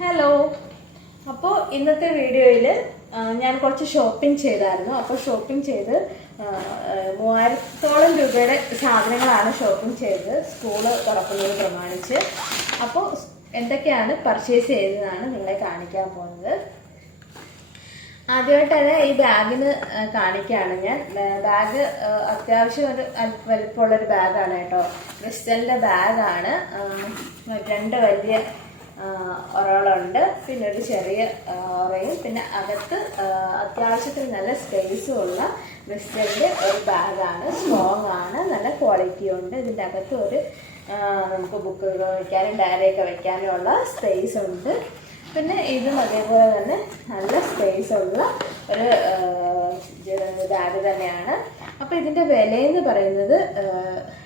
Hello. അപ്പോൾ ഇന്നത്തെ വീഡിയോയിൽ ഞാൻ കുറച്ച് ഷോപ്പിംഗ് ചെയ്തായിരുന്നു. അപ്പോൾ ഷോപ്പിംഗ് ചെയ്ത് 3000-ഓളം രൂപയുടെ സാധനങ്ങളാണ് ഷോപ്പിംഗ് ചെയ്തത് സ്കൂള് തുറക്കുന്നത് പ്രമാണിച്ച്. അപ്പോൾ എന്തൊക്കെയാണ് പർച്ചേസ് ചെയ്തതെന്നാണ് നിങ്ങളെ കാണിക്കാൻ പോകുന്നത്. ആദ്യമായിട്ട് തന്നെ ഈ ബാഗിന് കാണിക്കുകയാണ് ഞാൻ. ബാഗ് അത്യാവശ്യം ഒരു വലിപ്പമുള്ളൊരു ബാഗാണ് കേട്ടോ. ക്രിസ്റ്റലിൻ്റെ ബാഗാണ്. 2 വലിയ ഒറകളുണ്ട്, പിന്നെ ഒരു ചെറിയ ഒറയും, പിന്നെ അകത്ത് അത്യാവശ്യത്തിന് നല്ല സ്പേസും ഉള്ള ക്രിസ്റ്റലിൻ്റെ ഒരു ബാഗാണ്. സ്ട്രോങ് ആണ്, നല്ല ക്വാളിറ്റി ഉണ്ട്. ഇതിൻ്റെ അകത്ത് ഒരു നമുക്ക് ബുക്കുകൾ വയ്ക്കാനും ഡയറിയൊക്കെ വയ്ക്കാനും ഉള്ള സ്പേസ് ഉണ്ട്. പിന്നെ ഇതും അതേപോലെ തന്നെ നല്ല സ്പേസ് ഉള്ള ഒരു ബാഗ് തന്നെയാണ്. അപ്പോൾ ഇതിൻ്റെ വിലയെന്ന് പറയുന്നത്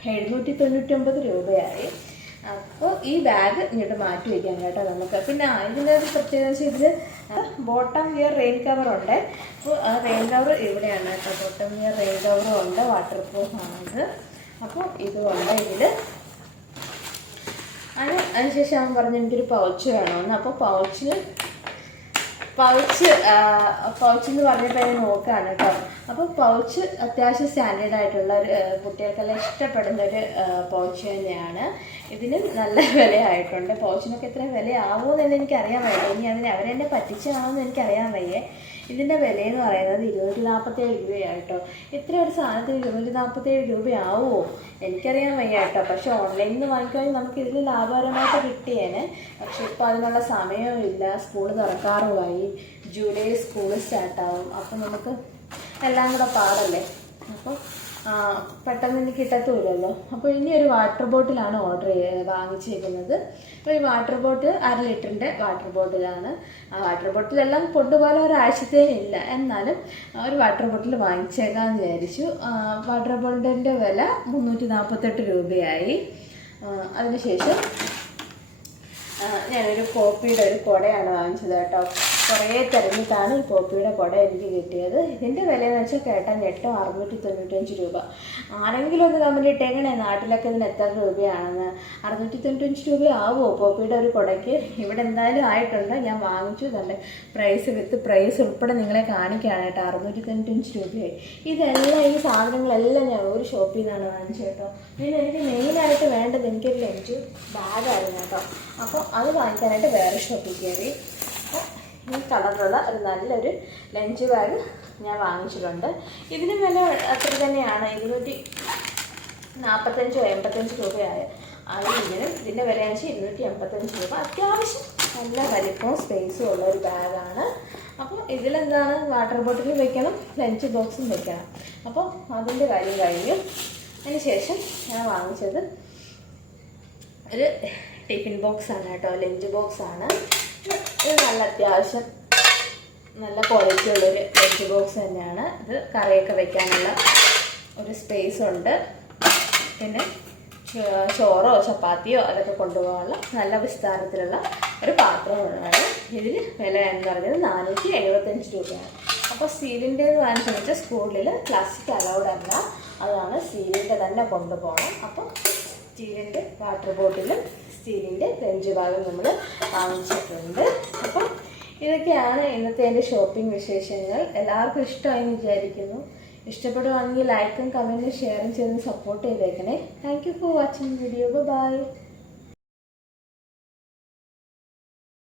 799 രൂപയായി. അപ്പോൾ ഈ ബാഗ് ഇങ്ങോട്ട് മാറ്റി വയ്ക്കാം കേട്ടോ നമുക്ക്. പിന്നെ ഇതിൻ്റെ ഒരു പ്രത്യേകത വെച്ചാൽ ഇതിൽ ബോട്ടം വിയർ റെയിൻ കവറുണ്ട്. അപ്പോൾ ആ റെയിൻ കവർ ഇവിടെയാണ് കേട്ടോ. ബോട്ടം വിയർ റെയിൻ കവറും ഉണ്ട്, വാട്ടർ പ്രൂഫാണിത്. അപ്പോൾ ഇതുകൊണ്ട് ഇതിൽ അതിനുശേഷം അവൻ പറഞ്ഞു എനിക്കൊരു പൗച്ച് വേണമെന്ന്. അപ്പോൾ പൗച്ച് എന്ന് പറഞ്ഞപ്പോൾ ഞാൻ നോക്കുകയാണ് കേട്ടോ. അപ്പോൾ പൗച്ച് അത്യാവശ്യം സ്റ്റാൻഡേർഡ് ആയിട്ടുള്ള ഒരു കുട്ടികൾക്കെല്ലാം ഇഷ്ടപ്പെടുന്ന ഒരു പൗച്ച് തന്നെയാണ്. ഇതിന് നല്ല വിലയായിട്ടുണ്ട്. പൗച്ചിനൊക്കെ എത്ര വിലയാവുമെന്ന് എനിക്കറിയാൻ വയ്യ. ഇനി അവരെന്നെ പറ്റിച്ചാണെന്ന് എനിക്കറിയാൻ വയ്യേ. ഇതിൻ്റെ വിലയെന്ന് പറയുന്നത് 247 രൂപയായിട്ടോ. ഇത്ര ഒരു സാധനത്തിന് 247 രൂപയാവുമോ എനിക്കറിയാൻ വയ്യ കേട്ടോ. പക്ഷെ ഓൺലൈനിൽ നിന്ന് വാങ്ങിക്കുകയാണെങ്കിൽ നമുക്ക് ഇതിൽ ലാഭകരമായിട്ട് കിട്ടിയേനെ. പക്ഷെ ഇപ്പോൾ അതിനുള്ള സമയവും ഇല്ല. സ്കൂൾ തുറക്കാറുമായി. ജൂലൈ സ്കൂൾ സ്റ്റാർട്ടാവും. അപ്പം നമുക്ക് എല്ലാം കൂടെ പാടല്ലേ. അപ്പോൾ പെട്ടെന്ന് എനിക്ക് കിട്ടത്തുമില്ലല്ലോ. അപ്പോൾ ഇനി ഒരു വാട്ടർ ബോട്ടിലാണ് വാങ്ങിച്ചിരിക്കുന്നത്. അപ്പോൾ ഈ വാട്ടർ ബോട്ടിൽ 1/2 ലിറ്ററിൻ്റെ വാട്ടർ ബോട്ടിലാണ്. ആ വാട്ടർ ബോട്ടിലെല്ലാം കൊണ്ടുപോലെ ഒരാഴ്ചത്തേനില്ല, എന്നാലും ഒരു വാട്ടർ ബോട്ടിൽ വാങ്ങിച്ചേക്കാമെന്ന് വിചാരിച്ചു. വാട്ടർ ബോട്ടിലിൻ്റെ വില 348 രൂപയായി. അതിനുശേഷം ഞാനൊരു കോപ്പിയുടെ ഒരു കുടയാണ് വാങ്ങിച്ചത് കേട്ടോ. കുറേ തിരഞ്ഞിട്ടാണ് ഈ കോപ്പിയുടെ കുട എനിക്ക് കിട്ടിയത്. ഇതിൻ്റെ വിലയെന്ന് വെച്ചാൽ കേട്ടാൽ ഞെട്ടോ 695 രൂപ. ആരെങ്കിലും ഒന്ന് കമൻറ്റ് ഇട്ടേക്കണേ നാട്ടിലൊക്കെ ഇതിന് എത്ര രൂപയാണെന്ന്. 695 രൂപയാവുമോ കോപ്പിയുടെ ഒരു കുടയ്ക്ക്? ഇവിടെ എന്തായാലും ആയിട്ടുണ്ട്. ഞാൻ വാങ്ങിച്ചു തന്നെ. പ്രൈസ് ഉൾപ്പെടെ നിങ്ങളെ കാണിക്കുകയാണ് കേട്ടോ. 695 രൂപയായി. ഇതെല്ലാം ഈ സാധനങ്ങളെല്ലാം ഞാൻ ഒരു ഷോപ്പിൽ നിന്നാണ് വാങ്ങിച്ചത് കേട്ടോ. പിന്നെ എനിക്ക് മെയിനായിട്ട് വേണ്ടത് എനിക്കൊരു ലഞ്ച് ബാഗായിരുന്നു കേട്ടോ. അപ്പോൾ അത് വാങ്ങിക്കാനായിട്ട് വേറെ ഷോപ്പിൽ കയറി. ഈ കളറിലുള്ള ഒരു നല്ലൊരു ലഞ്ച് ബാഗ് ഞാൻ വാങ്ങിച്ചിട്ടുണ്ട്. ഇതിന് വില അത്ര തന്നെയാണ്. 245-85 രൂപയായ ഇതിൻ്റെ വില വെച്ചാൽ 285 രൂപ. അത്യാവശ്യം നല്ല വലിപ്പവും സ്പേസും ഉള്ള ഒരു ബാഗാണ്. അപ്പോൾ ഇതിലെന്താണ് വാട്ടർ ബോട്ടിൽ വെക്കണം, ലഞ്ച് ബോക്സും വെക്കണം. അപ്പോൾ അതിൻ്റെ കാര്യം കഴിഞ്ഞു. അതിന് ശേഷം ഞാൻ വാങ്ങിച്ചത് ഒരു ടിഫിൻ ബോക്സാണ് കേട്ടോ. ലഞ്ച് ബോക്സാണ്. ഇത് നല്ല അത്യാവശ്യം നല്ല ക്വാളിറ്റി ഉള്ളൊരു ലഞ്ച് ബോക്സ് തന്നെയാണ്. ഇത് കറിയൊക്കെ വെക്കാനുള്ള ഒരു സ്പേസ് ഉണ്ട്. പിന്നെ ചോറോ ചപ്പാത്തിയോ അതൊക്കെ കൊണ്ടുപോകാനുള്ള നല്ല വിസ്താരത്തിലുള്ള ഒരു പാത്രമാണ്. ഇതിൽ വില എന്ന് പറഞ്ഞത് 475 രൂപയാണ്. അപ്പോൾ സ്റ്റീലിൻ്റെ വാങ്ങിച്ചു വെച്ചാൽ സ്കൂളിൽ പ്ലാസ്റ്റിക് അലൗഡ് അല്ല. അതാണ് സ്റ്റീലിൻ്റെ തന്നെ കൊണ്ടുപോകണം. അപ്പോൾ സ്റ്റീലിൻ്റെ വാട്ടർ ബോട്ടിലും സ്റ്റീലിൻ്റെ ലഞ്ച് ബാഗും നമ്മൾ വാങ്ങിച്ചിട്ടുണ്ട്. അപ്പം ഇതൊക്കെയാണ് ഇന്നത്തെ എൻ്റെ ഷോപ്പിംഗ് വിശേഷങ്ങൾ. എല്ലാവർക്കും ഇഷ്ടമായെന്ന് വിചാരിക്കുന്നു. ഇഷ്ടപ്പെടുവാണെങ്കിൽ ലൈക്കും കമൻറ്റും ഷെയറും ചെയ്ത് സപ്പോർട്ട് ചെയ്തേക്കണേ. Thank you for watching video. By.